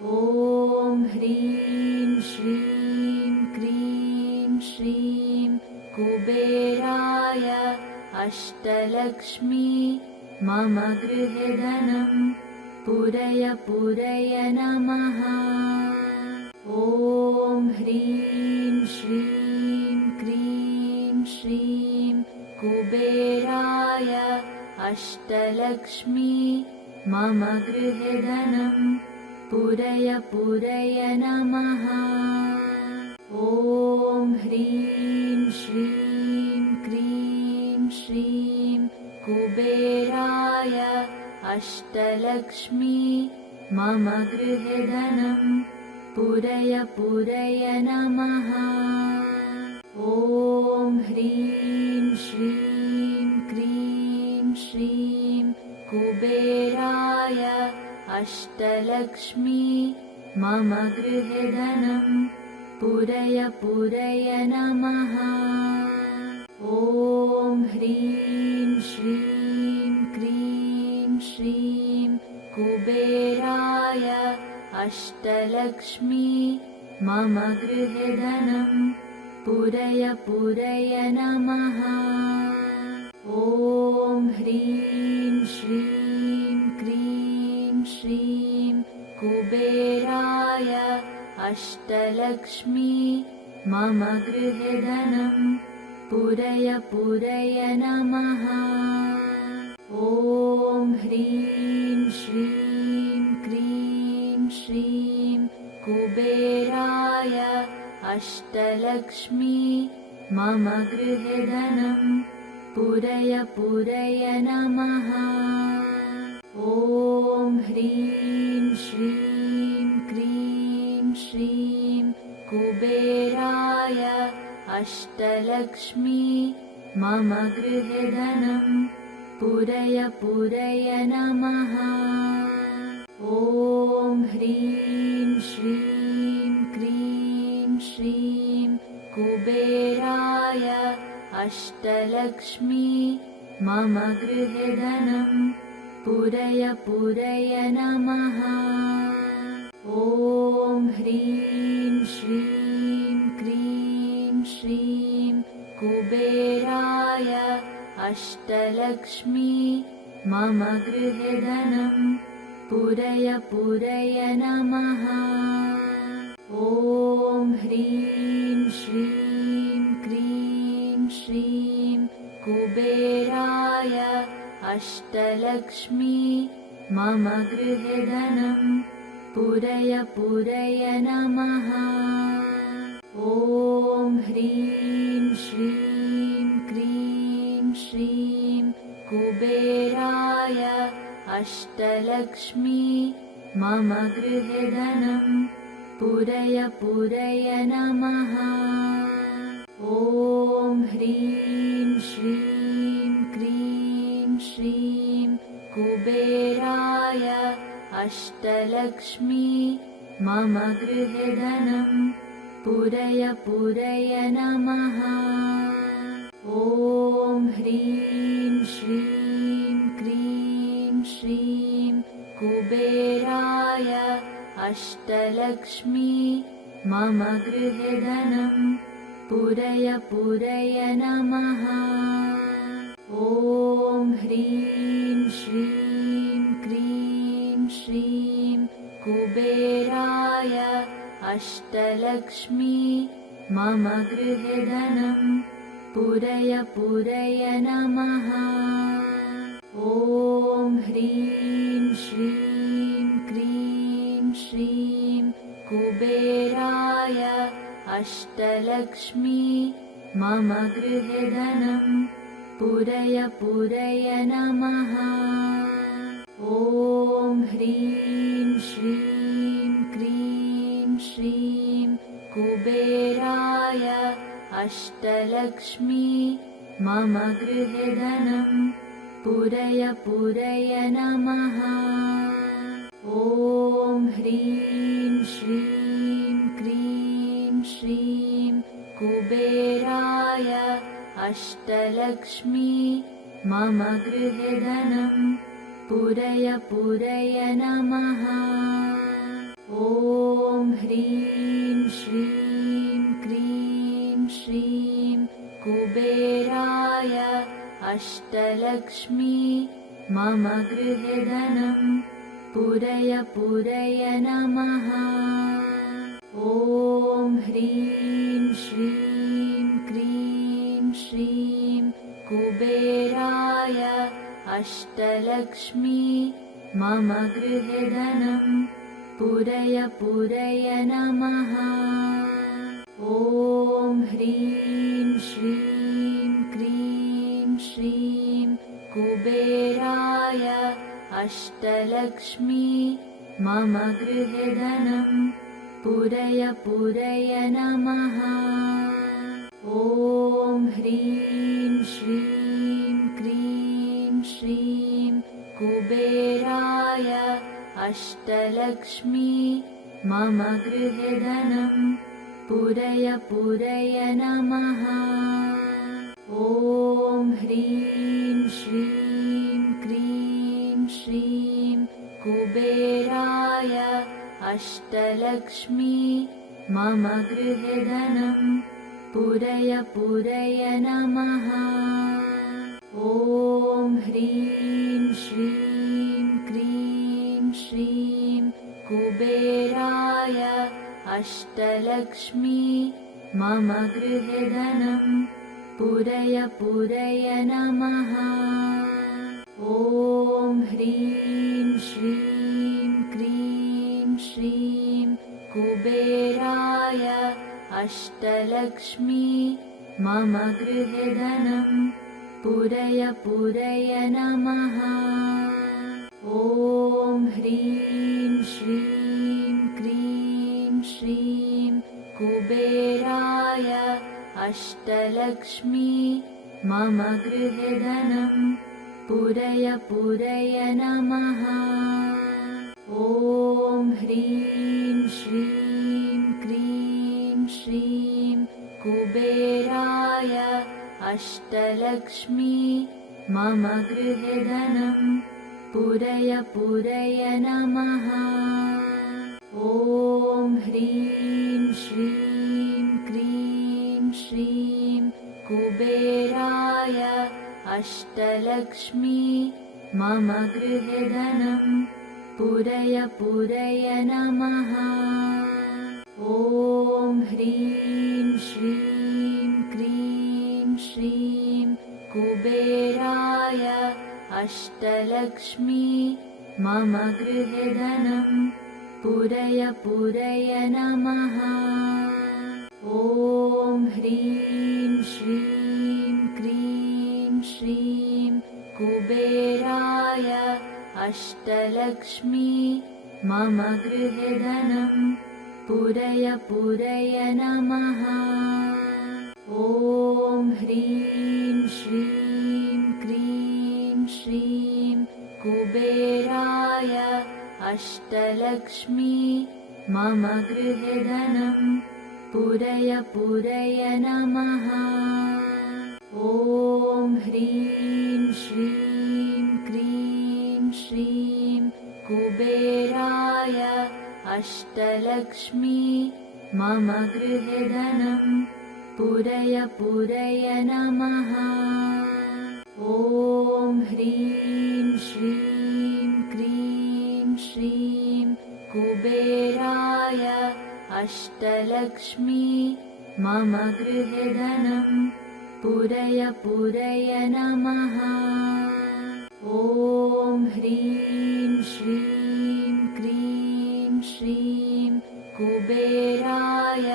ॐ ह्रीं श्रीं क्रीं श्रीं कुबेराय अष्टलक्ष्मी मम गृहे धनं पूरय पूरय नमः। ॐ ह्रीं श्रीं क्रीं श्रीं कुबेराय अष्टलक्ष्मी मम गृहे धनं पूरय पूरय नमः। ॐ ह्रीं श्रीं क्रीं श्रीं कुबेराय अष्टलक्ष्मी मम गृहे धनं पूरय पूरय नमः। ॐ ह्रीं श्रीं क्रीं श्रीं कुबेराय अष्टलक्ष्मी मम गृहे धनं पूरय पूरय नमः। ॐ ह्रीं श्रीं क्रीं श्रीं कुबेराय अष्टलक्ष्मी मम गृहे धनं पूरय पूरय नमः। ॐ ह्रीं श्रीं क्रीं श्रीं कुबेराय अष्टलक्ष्मी मम गृहे धनं पूरय पूरय नमः। ॐ ह्रीं श्रीं क्रीं श्रीं कुबेराय अष्टलक्ष्मी मम गृहे धनं पूरय पूरय नमः। ॐ ह्रीं श्रीं क्रीं श्रीं कुबेराय अष्टलक्ष्मी मम गृहे धनं पूरय पूरय नमः। ॐ ह्रीं श्रीं क्रीं श्रीं कुबेराय अष्टलक्ष्मी मम गृहे धनं पूरय पूरय नमः। ॐ ह्रीं श्रीं क्रीं श्रीं कुबेराय अष्टलक्ष्मी मम गृहे धनं पूरय पूरय नमः। ॐ ह्रीं श्रीं क्रीं श्रीं कुबेराय अष्टलक्ष्मी मम गृहे धनं पूरय पूरय नमः। ॐ ह्रीं श्रीं क्रीं श्रीं कुबेराय अष्टलक्ष्मी मम गृहे धनं पूरय पूरय नमः। ॐ ह्रीं श्रीं क्रीं श्रीं कुबेराय अष्टलक्ष्मी मम गृहे धनं पूरय पूरय नमः। ॐ ह्रीं श्रीं क्रीं श्रीं कुबेराय अष्टलक्ष्मी मम गृहे धनं पूरय पूरय नमः। ॐ ह्रीं श्रीं क्रीं श्रीं कुबेराय अष्टलक्ष्मी मम गृहे धनं पूरय पूरय नमः। ॐ ह्रीं श्रीं क्रीं श्रीं कुबेराय अष्टलक्ष्मी मम गृहे धनं पूरय पूरय नमः। ॐ ह्रीं श्रीं क्रीं श्रीं कुबेराय अष्टलक्ष्मी मम गृहे धनं पूरय पूरय नमः। ॐ ह्रीं श्रीं क्रीं श्रीं कुबेराय अष्टलक्ष्मी मम गृहे धनं पूरय पूरय नमः। ॐ अष्टलक्ष्मी मम गृहे धनं पूरय पूरय नमः। ॐ ह्रीं श्रीं क्रीं श्रीं कुबेराय अष्टलक्ष्मी मम गृहे धनं पूरय पूरय नमः। ॐ ह्रीं श्रीं क्रीं श्रीं कुबेराय अष्टलक्ष्मी मम गृहे धनं पूरय पूरय नमः। ॐ ह्रीं श्रीं क्रीं श्रीं कुबेराय अष्टलक्ष्मी मम गृहे धनं पूरय पूरय नमः। ॐ ह्रीं श्रीं क्रीं श्रीं कुबेराय अष्टलक्ष्मी मम गृहे धनं पूरय पूरय नमः। ॐ ह्रीं श्रीं क्रीं श्रीं कुबेराय अष्टलक्ष्मी मम गृहे धनं पूरय पूरय नमः। ॐ ह्रीं श्रीं क्रीं श्रीं कुबेराय अष्टलक्ष्मी मम गृहे धनं पूरय पूरय नमः। ॐ ह्रीं श्रीं क्रीं श्रीं कुबेराय अष्टलक्ष्मी मम गृहे धनं पूरय पूरय नमः। ॐ ह्रीं श्रीं क्रीं श्रीं कुबेराय अष्टलक्ष्मी मम गृहे धनं पूरय पूरय नमः। ॐ ह्रीं श्रीं क्रीं श्रीं कुबेराय अष्टलक्ष्मी मम गृहे धनं पूरय पूरय नमः। ॐ ह्रीं श्रीं क्रीं श्रीं कुबेराय अष्टलक्ष्मी मम गृहे धनं पूरय पूरय नमः। ॐ ह्रीं श्रीं क्रीं श्रीं कुबेराय अष्टलक्ष्मी मम गृहे धनं पूरय पूरय नमः। ॐ ह्रीं श्रीं क्रीं श्रीं कुबेराय अष्टलक्ष्मी मम गृहे धनं पूरय पूरय नमः। ॐ ह्रीं श्रीं क्रीं श्रीं कुबेराय अष्टलक्ष्मी मम गृहे धनं पूरय पूरय नमः। ॐ ह्रीं श्रीं क्रीं श्रीं कुबेराय अष्टलक्ष्मी मम गृहे धनं पूरय पूरय नमः। ॐ ह्रीं श्रीं क्रीं श्रीं कुबेराय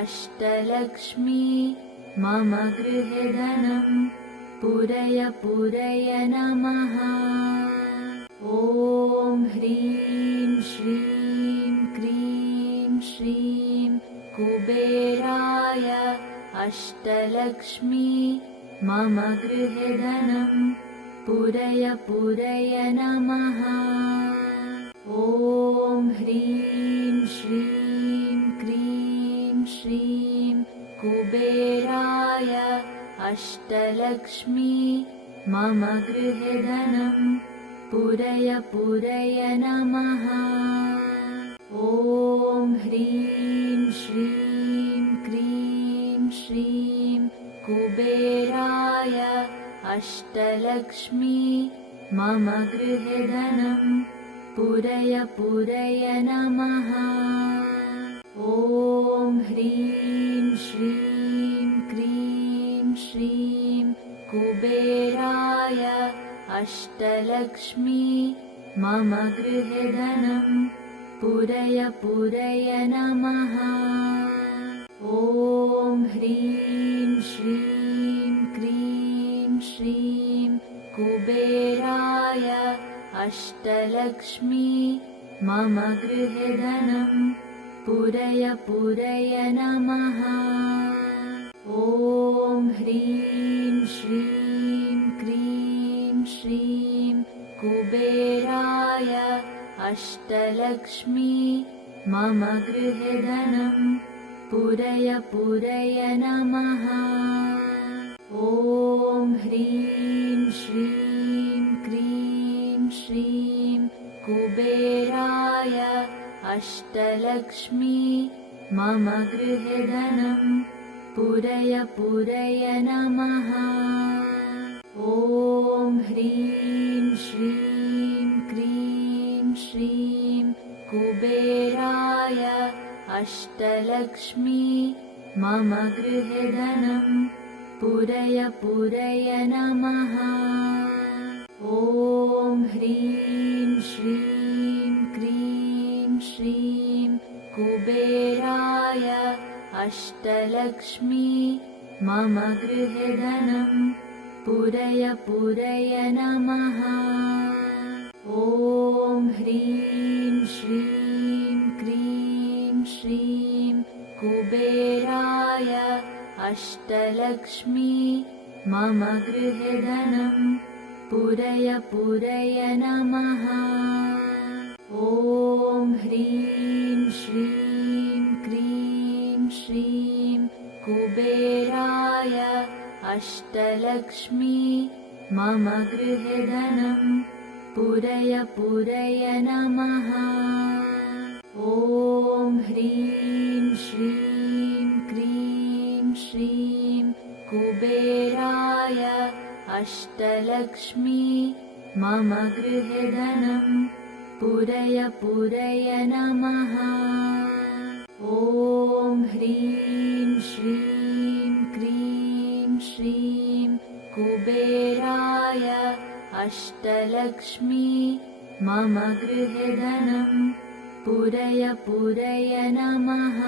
अष्टलक्ष्मी मम गृहे धनं पूरय पूरय नमः। ॐ ह्रीं श्रीं क्रीं श्रीं कुबेराय अष्टलक्ष्मी मम गृहे धनं पूरय पूरय नमः। ॐ ह्रीं श्रीं क्रीं श्रीं कुबेराय अष्टलक्ष्मी मम गृहे धनं पूरय पूरय नमः। ॐ ह्रीं श्रीं क्रीं श्रीं कुबेराय अष्टलक्ष्मी मम गृहे धनं पूरय पूरय नमः। ॐ ह्रीं श्रीं क्रीं श्रीं कुबेराय अष्टलक्ष्मी मम गृहे धनं पूरय पूरय नमः। ॐ ह्रीं श्रीं क्रीं श्रीं कुबेराय अष्टलक्ष्मी मम गृहे धनं पूरय पूरय नमः। ॐ ह्रीं श्रीं क्रीं श्रीं कुबेराय अष्टलक्ष्मी मम गृहे धनं पूरय पूरय नमः। ॐ ह्रीं श्रीं क्रीं श्रीं कुबेराय अष्टलक्ष्मी मम गृहे धनं पूरय पूरय नमः। ॐ ह्रीं श्रीं क्रीं श्रीं कुबेराय अष्टलक्ष्मी मम गृहे धनं पूरय पूरय नमः। ॐ ह्रीं श्रीं क्रीं श्रीं कुबेराय अष्टलक्ष्मी मम गृहे धनं पूरय पूरय नमः। ॐ ह्रीं श्रीं क्रीं श्रीं कुबेराय अष्टलक्ष्मी मम गृहे धनं पूरय पूरय नमः। ॐ ह्रीं श्रीं क्रीं श्रीं कुबेराय अष्टलक्ष्मी मम गृहे धनं पूरय पूरय नमः। ॐ ह्रीं श्रीं क्रीं श्रीं कुबेराय अष्टलक्ष्मी मम गृहे धनं पूरय पूरय नमः। ॐ ह्रीं श्रीं क्रीं श्रीं कुबेराय अष्टलक्ष्मी मम गृहे धनं पूरय पूरय नमः।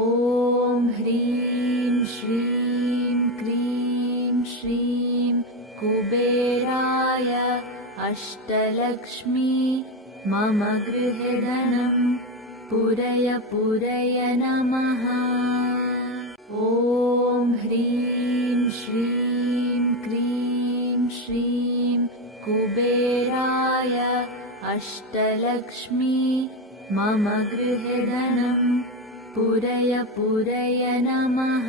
ॐ ह्रीं श्रीं क्रीं श्रीं कुबेराय अष्टलक्ष्मी मम गृहे धनं पूरय पूरय नमः। ॐ ह्रीं श्रीं क्रीं श्रीं कुबेराय अष्टलक्ष्मी मम गृहे धनं पूरय पूरय नमः।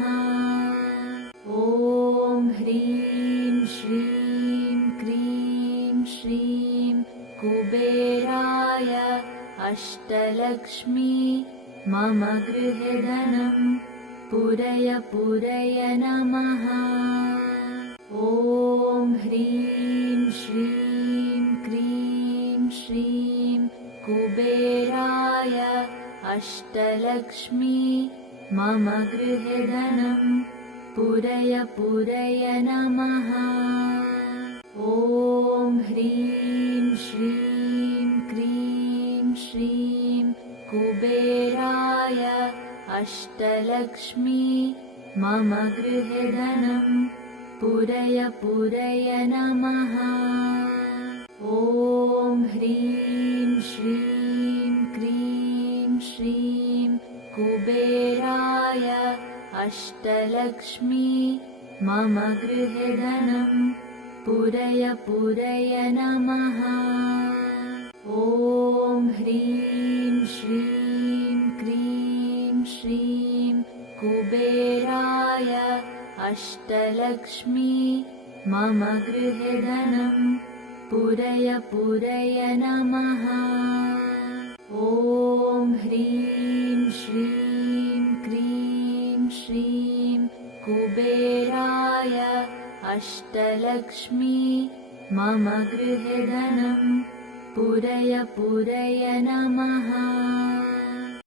ॐ ह्रीं श्रीं क्रीं श्रीं कुबेराय अष्टलक्ष्मी मम गृहे धनं पूरय पूरय नमः। ॐ ह्रीं श्रीं क्रीं श्रीं कुबेराय अष्टलक्ष्मी मम गृहे धनं पूरय पूरय नमः। ॐ ह्रीं श्रीं क्रीं श्रीं कुबेराय अष्टलक्ष्मी मम गृहे धनं पूरय पूरय नमः। ॐ ह्रीं श्रीं क्रीं श्रीं कुबेराय अष्टलक्ष्मी मम गृहे धनं पूरय पूरय नमः। ॐ ह्रीं श्रीं क्रीं श्रीं कुबेराय अष्टलक्ष्मी मम गृहे धनं पूरय पूरय नमः। ॐ ह्रीं श्रीं क्रीं श्रीं कुबेराय अष्टलक्ष्मी मम गृहे धनं पूरय पूरय नमः।